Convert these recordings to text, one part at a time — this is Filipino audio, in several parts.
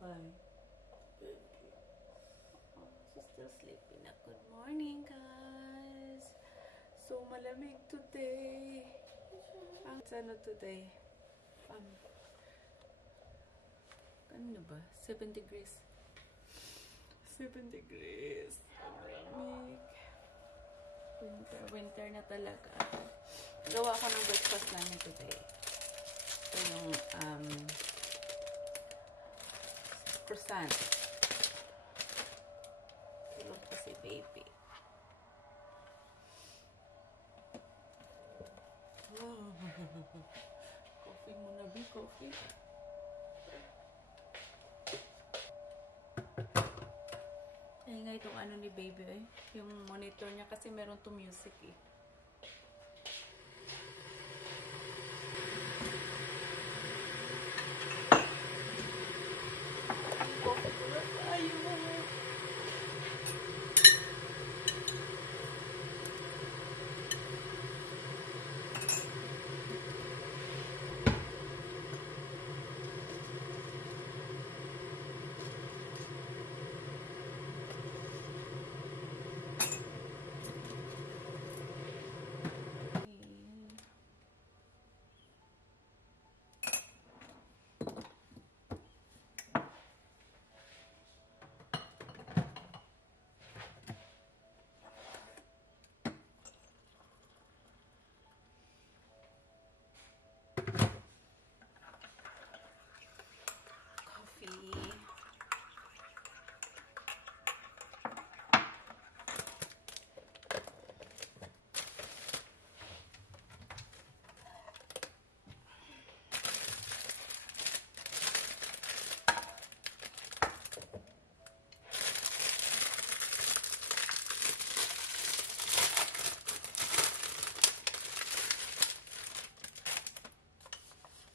Bye. She's still sleeping na. Good morning, guys. So, malamig today. It's ano today? Ano ba? 7 degrees. 7 degrees. Malamig. Winter na talaga. Gawa ko ng breakfast namin today. Ito yung croissant. Tulog pa si baby. Oh. Coffee muna, B. Coffee. Ay nga itong ano ni baby eh. Yung monitor niya kasi meron to music eh. Coffee ko na tayo.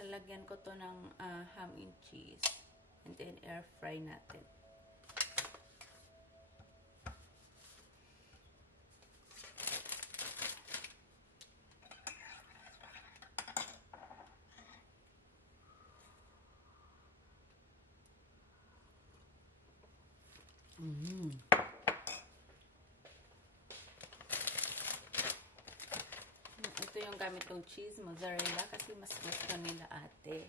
Lalagyan ko to ng ham and cheese and then air fry natin. Ito yung gamit kong cheese, mozzarella, kasi mas gusto nila ate.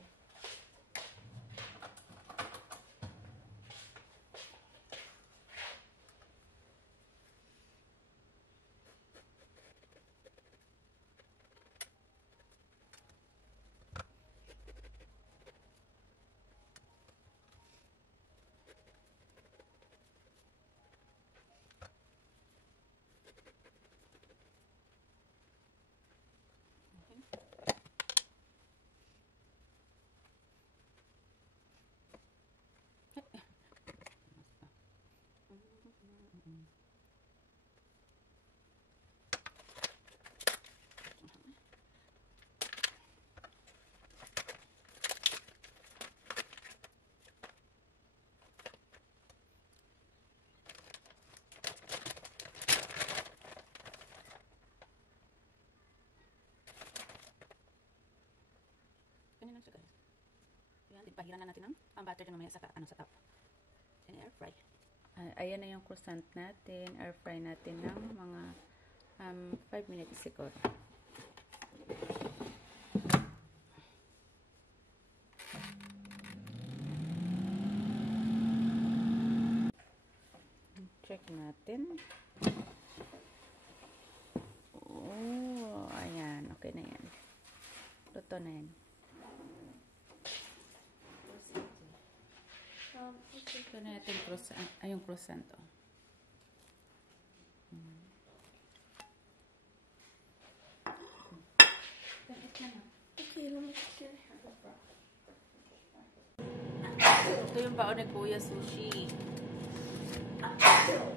Ganyan lang siya guys. Ayan, pahiran na natin ng pang-butter din mamaya sa top. And air fry. Ayan na yung croissant natin. Air fry natin ng mga 5 minutes siguro. Check natin. Oh, ayan. Okay na yan. Luto na yan. Ito na natin croissant. Ay, yung croissant. Oh. Okay, ito yung baon ni Kuya Sushi.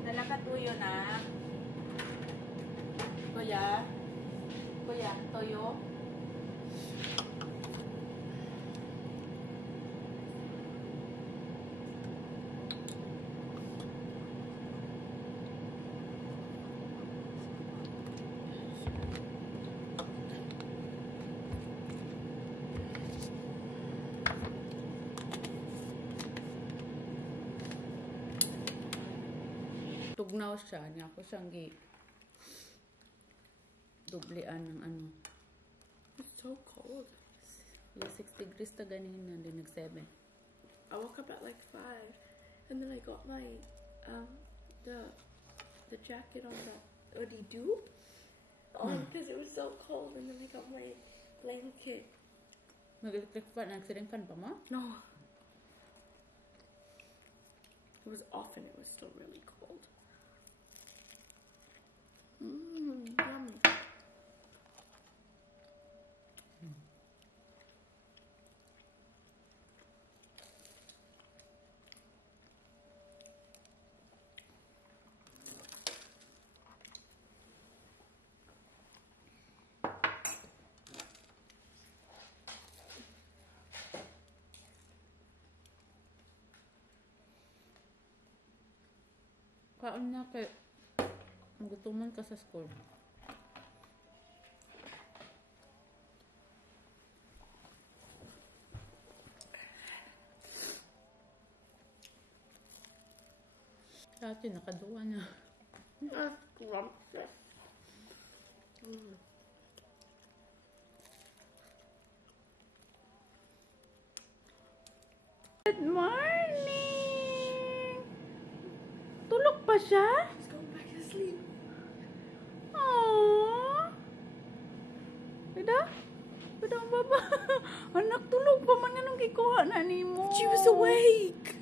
Dala ka tuyo na. Kuya, toyo. Tugnaw siya. Niya ako siyang dublean ng ano. It's so cold. Yeah, 6 degrees ta ganina. Then nag-7. I woke up at like 5, and then I got my the jacket on the hoodie on because it was so cold, and then I got my blanket. Nag-electric fan. Nag-ceiling fan pa mo? No, it was off, and it was still really cold. Yummy. Kaon na kay magutuman ka sa school. Dati nakaduwa na. Scrumptious. Good morning! Tulog pa siya? She's going back to sleep. Aww! Pida? Pida ang baba. Anak, tulog pa man nga nung kikuha na ni mo. She was awake.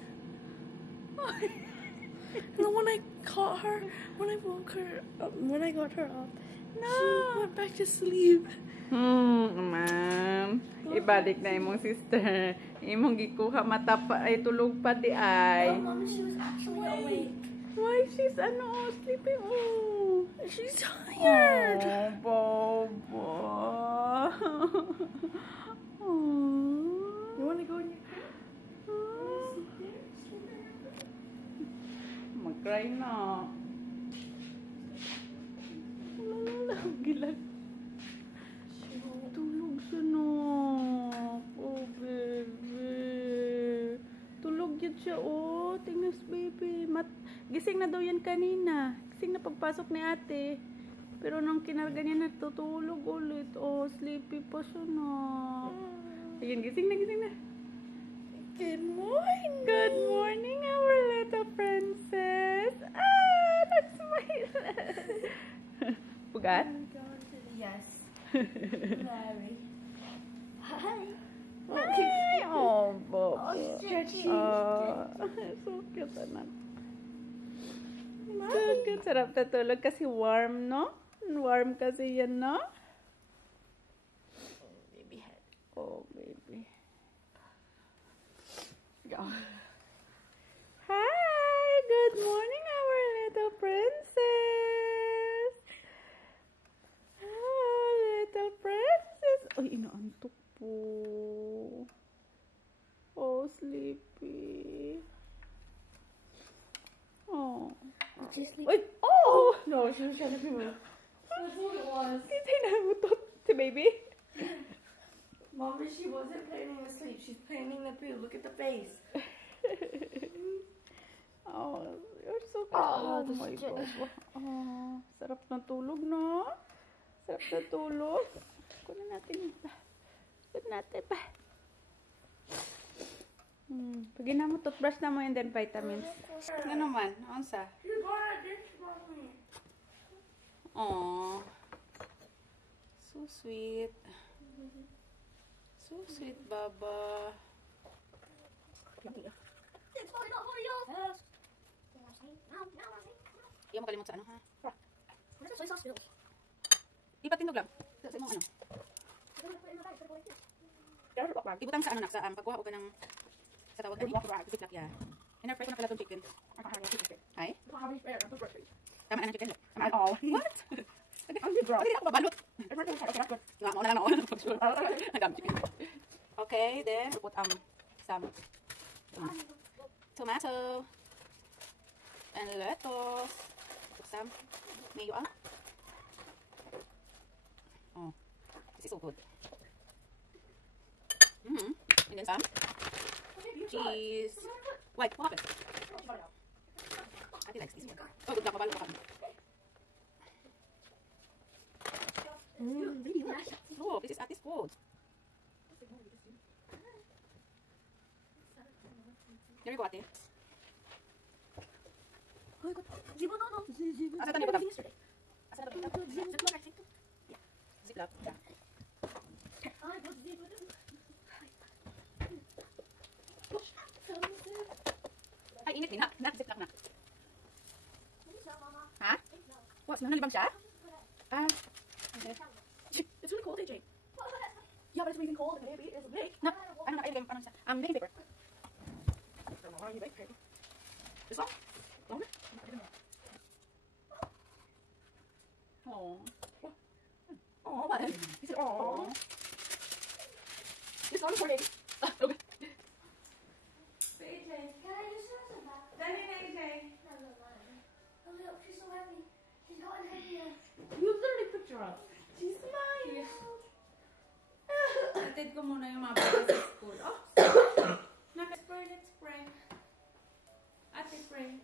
And then when I caught her, when I woke her up, when I got her up, she went back to sleep. Ma'am. Ibalik na imong sister. Imong gikuha mata pa ay tulog pa di ay. Mama, she was actually awake. Why she's sleeping? Oh, She's tired. Oh, Bobo. Oh. You want to go in your crib? Mag-cry na. Gilag. Tulog siya na. Oh, baby. Tulog yun siya, oh. Tingnan, baby. Gising na daw yan kanina. Gising na pagpasok ni ate. Pero nung kinarga niya, natutulog ulit. Oh, sleepy pa siya na. Ayun, gising na, gising na. Good morning. Good morning, our little princess. Ah, that's smile. Pugat? Yes. Larry. Hi. Hi. Oh, Bobo. Oh, stretchy. So cute, anak. So cute. Sarap na tulog kasi warm, no? Warm kasi yan, no? Baby head. Oh, baby. Go. Hi! Good morning, our little princess! Oh, little princess! Ay, inaantok po. Oh, sleepy. Oh. Did she sleep? Uy! Oh! No, she was trying to move. That's what it was. Kita inamutot si baby. Mommy, she wasn't planning to sleep. She's planning to poo. Look at the face. Oh, you're so cute. Oh, Oh my shit. God. Oh, sarap ng tulog, no? Sarap ng tulog. Kunin natin ito. Kunin natin pa. Pag mo toothbrush na mo and then vitamins. Ano man? Ansa? You got a dish, Mommy. Aww. So sweet. So sweet, Baba. It's falling off for you. Iyan mo kalimut sa ano, ha? Where's the soy sauce noodles? Ipatindog lang. Sa imong ano? Ibutang sa ano nak sa pagkuha og kanang sa tawag ani ziplock ya. Ina-fry ko na pala tong chicken. Ay? Tama na ng chicken. Tama na all. What? Hindi ako babalot. Nga mo na lang ako. Agam chicken. Okay, then we put some tomato and lettuce. Put some mayo. Oh, this is so good. And then some cheese. Wait, what happened? Ate likes this one. Oh, good kapabalo ka. Look, this is Ate's food. There you go, Ate. Asa tani ba? Asa na ba? Yeah. Ziploc. Yeah. Ay, init din. Nak, ziploc na. Ha? What? Nalibang siya? Ah. Okay. It's really cold, AJ. Yeah, but it's really cold. And maybe it's a bake. No. Ano na? Ano siya? Baking paper. Are you baking paper? This one? Long? Oh. Oh, what? He said, oh. This one for me. Okay. AJ. Can I just have some back? AJ. No, no, no. Oh, look, she's so heavy. She's gotten heavier. You literally picked her up. She smiled. Atid ko muna yung mga bata sa school. Oh. Naka-spray, let's spray. Ate, spray.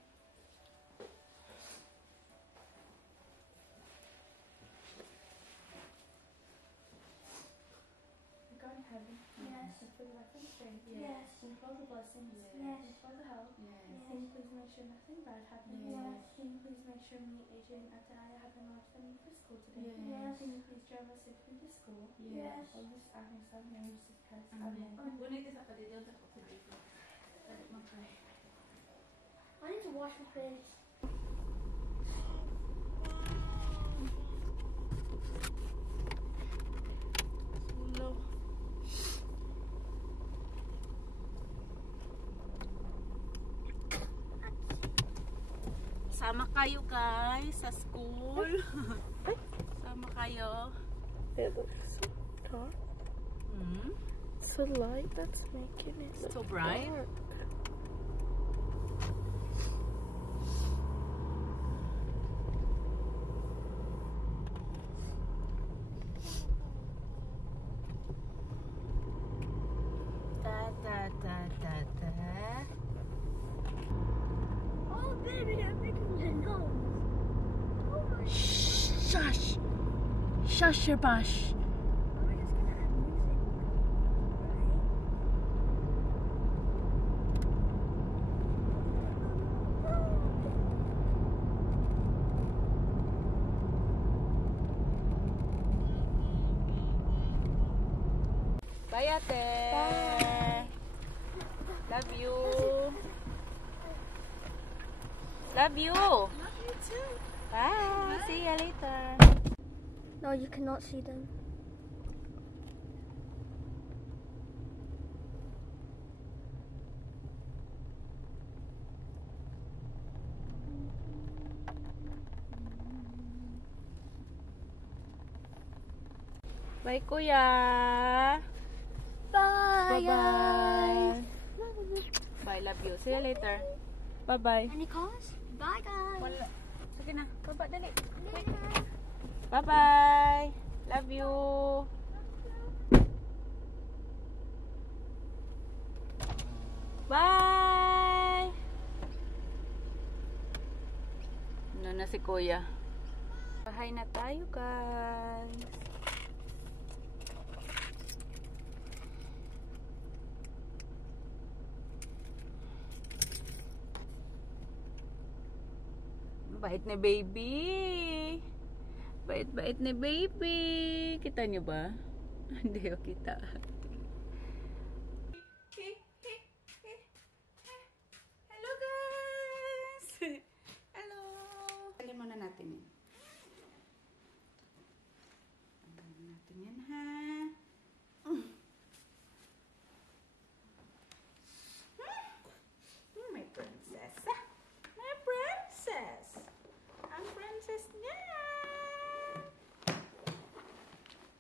You got heavy. Yes. And for the reference drink. Yes. And for all the blessings. Yes. And for the help. Yes. Can you please make sure nothing bad happens? Yes. Can you please make sure me, AJ, and Ataya have a nice time for school today? Yes. Can you please drive us safely to school? Yes. All this Amen, Son, and Jesus Christ. Amen. Amen. Bunit sa padidiyon sa pagkakas. Sabi mo kay. I need to wash my face. Ulo. Sama kayo guys sa school. Sama kayo. It looks so dark. Hmm? It's the light that's making it So look bright? dark. Da da da da da. Oh, baby, I'm making your nose. Oh my. Shush! Shush your bush. We're just gonna add music, right? Bye, ate. Love you. Love you. Love you too. Bye. See you later. No, you cannot see them. Bye, kuya. Bye, Bye-bye. Bye, love you. See you later. Bye-bye. Any calls? Bye, guys. Wala. Sige na. Baba, dali. Bye. Bye-bye. Love you. Bye. Ano na si kuya? Bahay na tayo, guys. Bait ni baby. Bait-bait ni baby. Kita niyo ba? Hindi ko kita. Hello guys! Hello! Tanggalin muna natin yun. Tanggalin natin yan ha. My princess. My princess. Ang princess niya.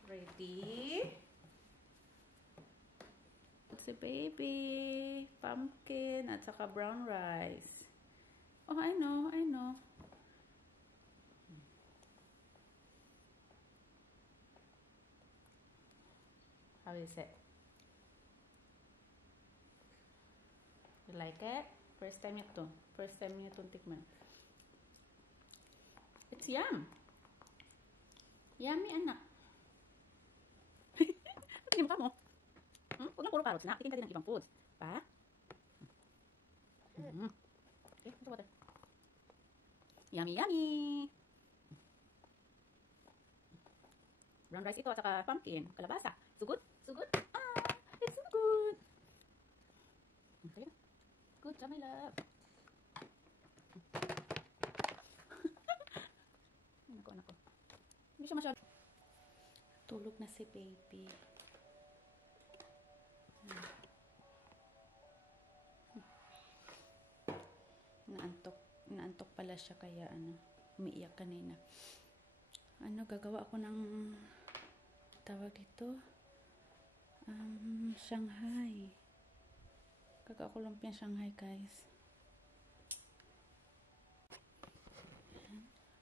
Ready? Si baby. Pumpkin at saka brown rice. Oh, I know, I know. How is it? You like it? First time ito. First time niyo itong tikman. It's yum. Yummy, anak. Tingin mo ka mo. Huwag lang puro carrots na. Titin ka din ng ibang foods. Pa? Okay, ito water. Yummy, yummy. Brown rice ito at saka pumpkin. Kalabasa. So good? So good? Ah, it's so good. Okay. Good job, my love. Anak ko. Hindi siya masyado. Tulog na si baby. Naantok pala siya kaya umiiyak kanina. Gagawa ako ng tawag dito Shanghai. Gagawa ko lumpiang Shanghai, guys.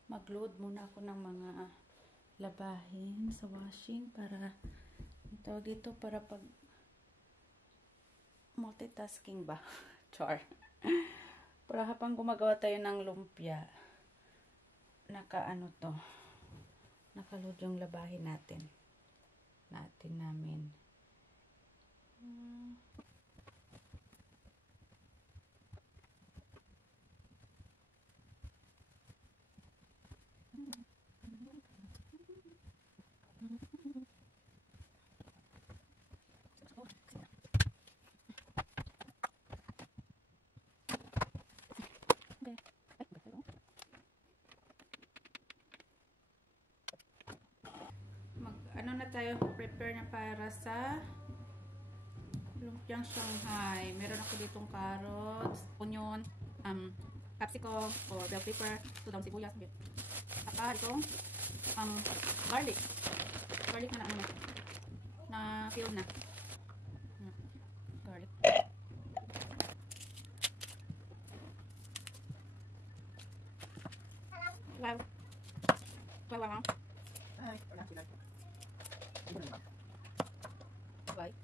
Mag-load muna ako ng mga labahin sa washing para tawag dito para pag multitasking ba? Char. Para habang gumagawa tayo ng lumpia, nakaload yung labahin namin. Tayo prepare na para sa lumpiang Shanghai. Meron ako ditong carrots, onion, capsicum or bell pepper, ito daw sibuyas, saka itong garlic na na filled na garlic. Wow. Bye.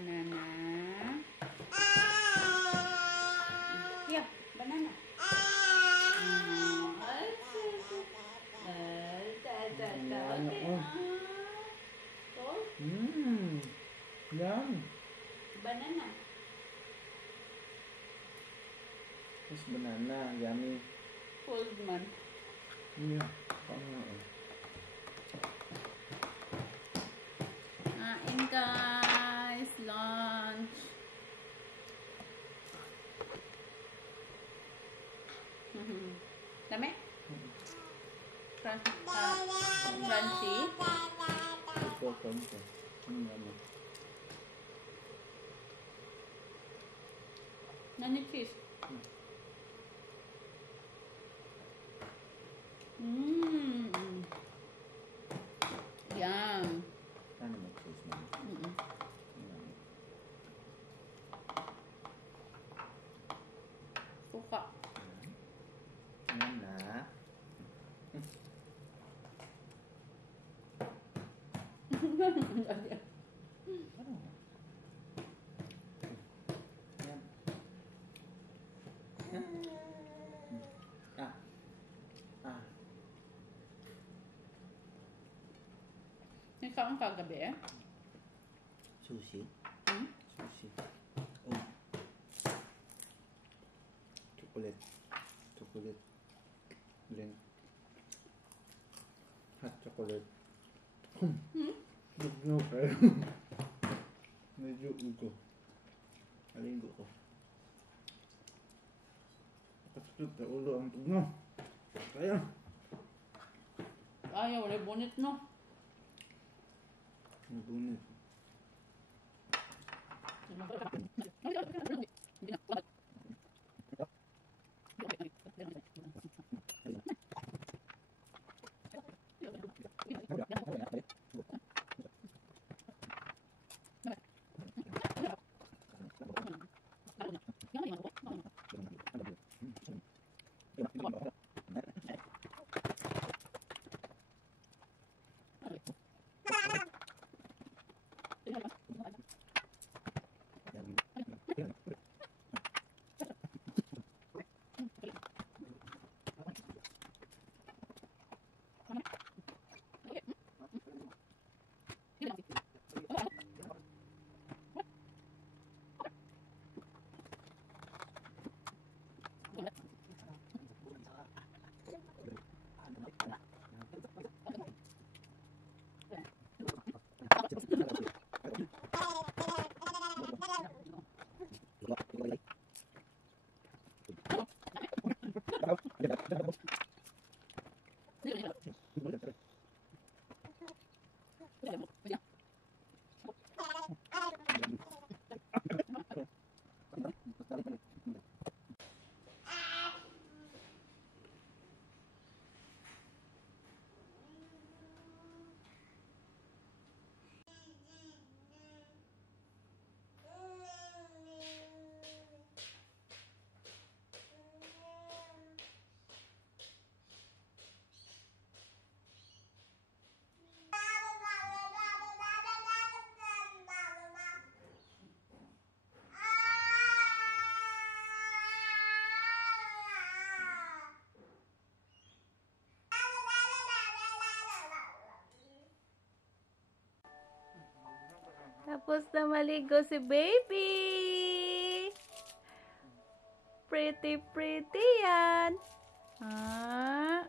banana. Yeah, banana. Yum. Banana. This banana, yummy. Cold man. Yeah. Parang Kain guys, lunch. Dami? Crunchy. ito, konti. Yummy. Nani cheese? Yum. Ano mo cheese mo? Yummy. Suka. Yan na. Yan. Yan. Ah. Ikaw ang kagabi eh? Sushi. Hmm? Sushi. Oh. Chocolate. Chocolate. Drink. Hot chocolate. Bugno kayo. Medyo ugo. Aligo ko. Nakatulog na ulo ang bugno. Kaya. Ayaw, wala bonit no? Nabunit. Tapos na maligo si baby. Pretty, pretty yan. Ah.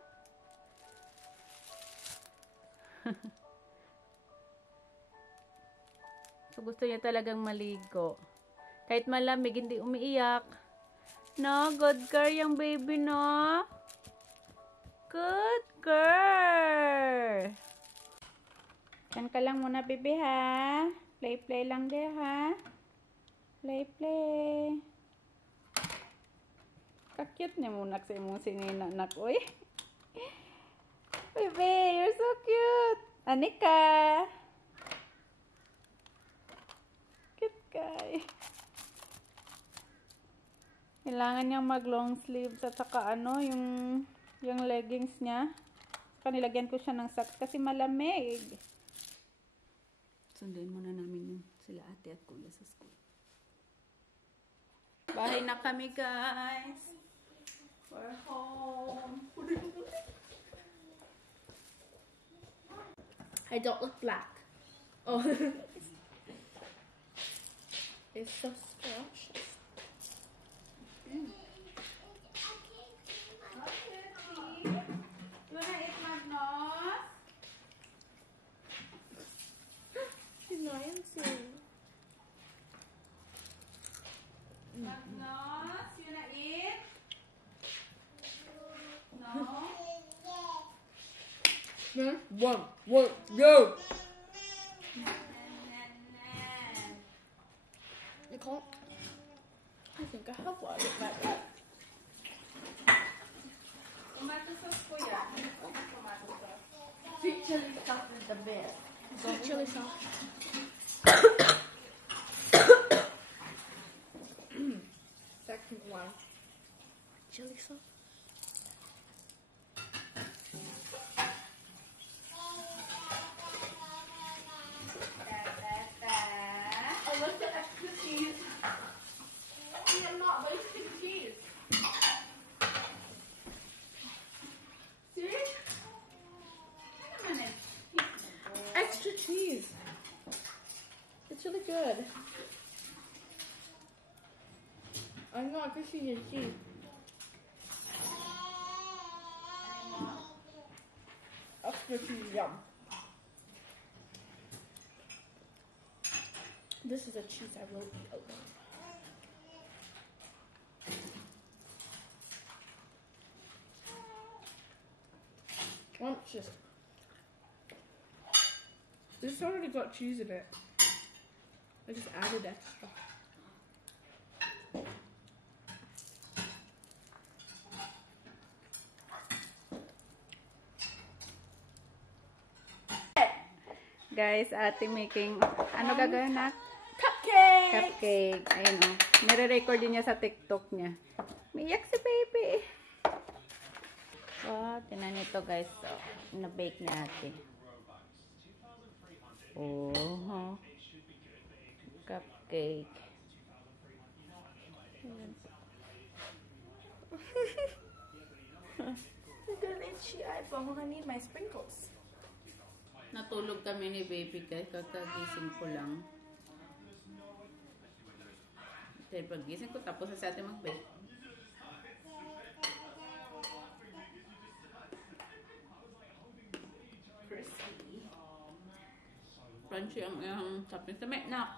So, gusto niya talagang maligo. Kahit malamig, hindi umiiyak. No, good girl yung baby, no? Good girl. Yan ka lang muna, baby, ha? Play lang din, ha? Play. Kakute ni muna sa imong sinina, anak, uy. Baby, you're so cute. Anika. Cute guy. Kailangan niyang mag long sleeves at saka yung leggings niya. Saka nilagyan ko siya ng socks kasi malamig. Sunduin muna namin yung sila ate at kuya sa school. Bahay na kami, guys. We're home. I don't look black. Oh. It's so scrumptious. You wanna eat Magnus? She's not answering. Magnus, you wanna eat? No? One, go! Nicole, I think I have one in my bag. Tomato sauce po yan. Tomato sauce. Sweet chili sauce is the best. Sweet chili sauce. Second one. Chili sauce. I like the extra cheese. See, I'm not wasting cheese. See? Ano naman eh? Extra cheese. It's really good. I'm not appreciating cheese. Extra cheese, yum. This is a cheese I will eat alone. Just this already got cheese in it. I just added extra. Guys, ate making, ano gagawin na? Cupcake! Cupcake. Ayun o. Nire-record din niya sa TikTok niya. Miyak si baby. So, tinan nito guys. So, na-bake ni ate. Oh, cupcake. I'm gonna itchy iPhone. I need my sprinkles. Natulog kami ni baby guys. Kakagising ko lang. Dahil paggising ko, tapos na sa atin mag-bake. Crispy. Crunchy ang topping sa may na.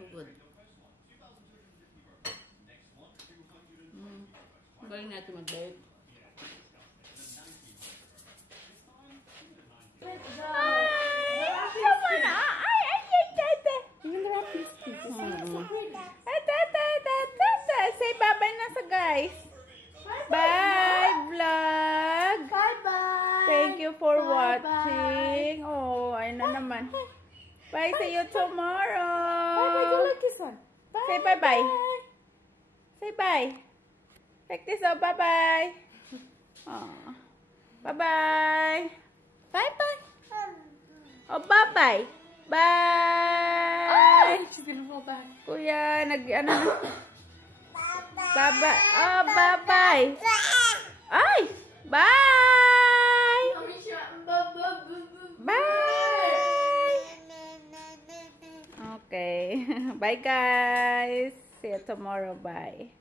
So good. Galing natin mag-bake. Say bye-bye na sa guys. Bye, vlog. Bye-bye. Thank you for watching. Oh, ayun na naman. Bye, see you tomorrow. Bye-bye. Go like this one. Bye. Say bye-bye. Say bye. Like this, oh, bye-bye. Oh. Bye-bye. Bye-bye. Oh, bye-bye. Bye. She's gonna roll back. Kuya, ano na? Bye-bye. Oh, bye-bye. Ay! Bye! Bye! Okay. Bye, guys. See you tomorrow. Bye.